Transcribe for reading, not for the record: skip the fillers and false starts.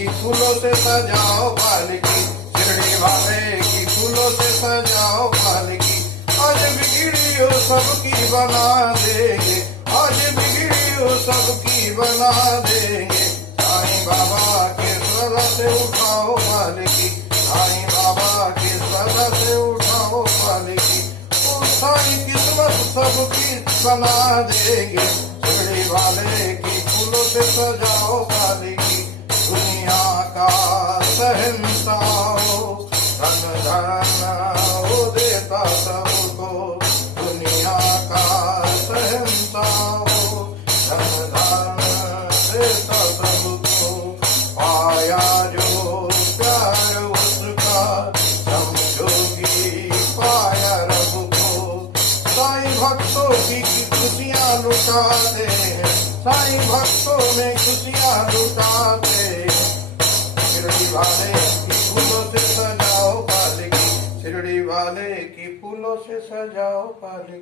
की फूलों से सजाओ पालकी, शिरडी वाले की फूलों से सजाओ पालकी। आज बिगड़ी हो सबकी बना देंगे, आज बिगड़ी हो सबकी बना देंगे। साईं बाबा के सदा से उठाओ पालकी, साईं बाबा के सदा से उठाओ पालकी। सारी किस्मत सबकी बना देंगे, शिरडी वाले की फूलों से सजाओ पालकी। दुनिया का शहंशाह धन धन वो देता सबको, दुनिया का शहंशाह धन धन देता सबको। पाया जो प्यार उसका समझोगी पाया रब को। साईं भक्तों की खुशियाँ लुटाते हैं, साईं भक्तों में खुशियाँ लुटाते हैं। शिरडी वाले की फूलों से सजाओ पालकी, शिरडी वाले की फूलों से सजाओ पालकी।